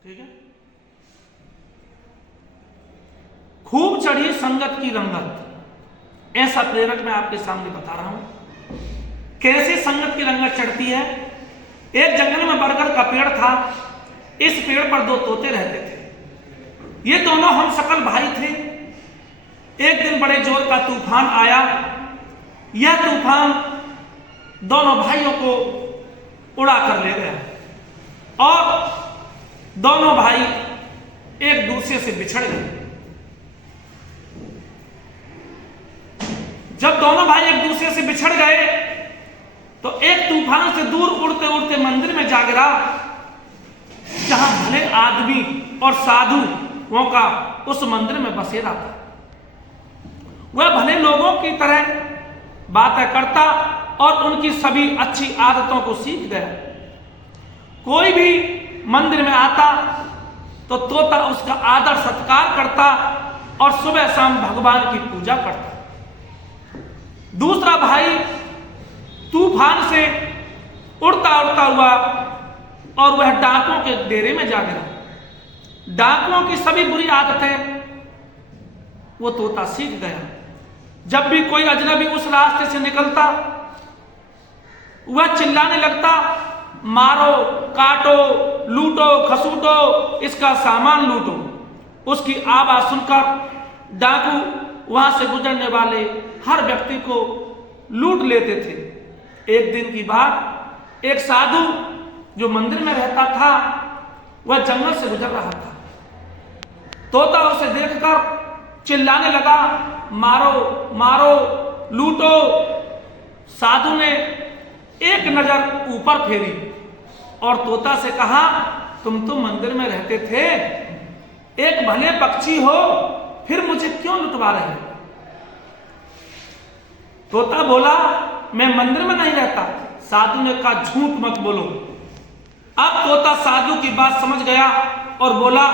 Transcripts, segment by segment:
ठीक है। खूब चढ़ी संगत की रंगत, ऐसा प्रेरक मैं आपके सामने बता रहा हूं। कैसे संगत की रंगत चढ़ती है। एक जंगल में बरगद का पेड़ था। इस पेड़ पर दो तोते रहते थे। ये दोनों हम सकल भाई थे। एक दिन बड़े जोर का तूफान आया। यह तूफान दोनों भाइयों को उड़ा कर ले गया और दोनों भाई एक दूसरे से बिछड़ गए। जब दोनों भाई एक दूसरे से बिछड़ गए तो एक तूफान से दूर उड़ते उड़ते मंदिर में जा गिरा, जहां भले आदमी और साधुओं का उस मंदिर में बसेरा था। वह भले लोगों की तरह बातें करता और उनकी सभी अच्छी आदतों को सीख गया। कोई भी मंदिर में आता तो तोता उसका आदर सत्कार करता और सुबह शाम भगवान की पूजा करता। दूसरा भाई तूफान से उड़ता उड़ता हुआ और वह डाकुओं के डेरे में जा गिरा। डाकुओं की सभी बुरी आदतें वो तोता सीख गया। जब भी कोई अजनबी उस रास्ते से निकलता वह चिल्लाने लगता, मारो, काटो, लूटो, खसूटो, इसका सामान लूटो। उसकी आवाज सुनकर डाकू वहां से गुजरने वाले हर व्यक्ति को लूट लेते थे। एक दिन की बात, एक साधु जो मंदिर में रहता था वह जंगल से गुजर रहा था। तोता उसे देखकर चिल्लाने लगा, मारो, मारो, लूटो। साधु ने एक नजर ऊपर फेरी और तोता से कहा, तुम तो मंदिर में रहते थे, एक भले पक्षी हो, फिर मुझे क्यों लुटवा रहे हो? तोता बोला, मैं मंदिर में नहीं रहता। साधु ने कहा, झूठ मत बोलो। अब तोता साधु की बात समझ गया और बोला,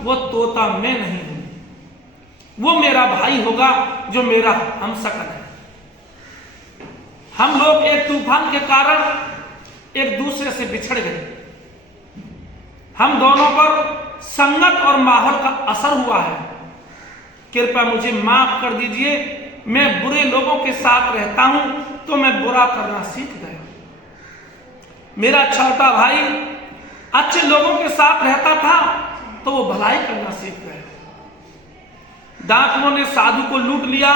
वो तोता मैं नहीं हूं, वो मेरा भाई होगा जो मेरा हमशक्ल है। हम लोग एक तूफान के कारण एक दूसरे से बिछड़ गए। हम दोनों पर संगत और माहौल का असर हुआ है। कृपया मुझे माफ कर दीजिए। मैं बुरे लोगों के साथ रहता हूं तो मैं बुरा करना सीख गया। मेरा छोटा भाई अच्छे लोगों के साथ रहता था तो वो भलाई करना सीख गया। डाकुओं ने साधु को लूट लिया।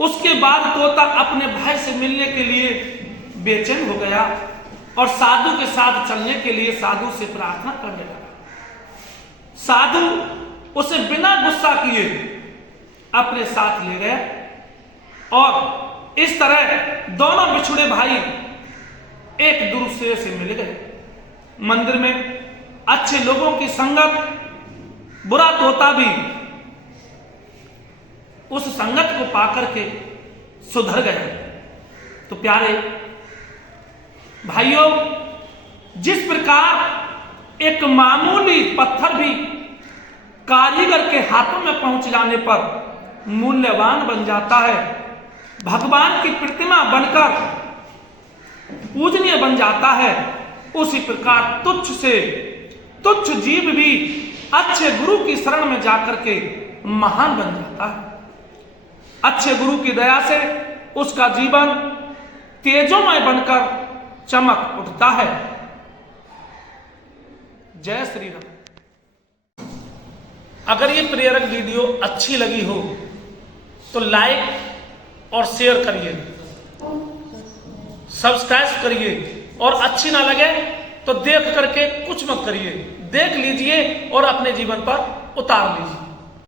उसके बाद तोता अपने भाई से मिलने के लिए बेचैन हो गया और साधु के साथ चलने के लिए साधु से प्रार्थना करने लगा। साधु उसे बिना गुस्सा किए अपने साथ ले गए और इस तरह दोनों बिछुड़े भाई एक दूसरे से मिल गए। मंदिर में अच्छे लोगों की संगत, बुरा तोता भी उस संगत को पाकर के सुधर गए। तो प्यारे भाइयों, जिस प्रकार एक मामूली पत्थर भी कारीगर के हाथों में पहुंच जाने पर मूल्यवान बन जाता है, भगवान की प्रतिमा बनकर पूजनीय बन जाता है, उसी प्रकार तुच्छ से तुच्छ जीव भी अच्छे गुरु की शरण में जाकर के महान बन जाता है। अच्छे गुरु की दया से उसका जीवन तेजोमय बनकर चमक उठता है। जय श्री राम। अगर ये प्रेरक वीडियो अच्छी लगी हो तो लाइक और शेयर करिए, सब्सक्राइब करिए और अच्छी ना लगे तो देख करके कुछ मत करिए, देख लीजिए और अपने जीवन पर उतार लीजिए।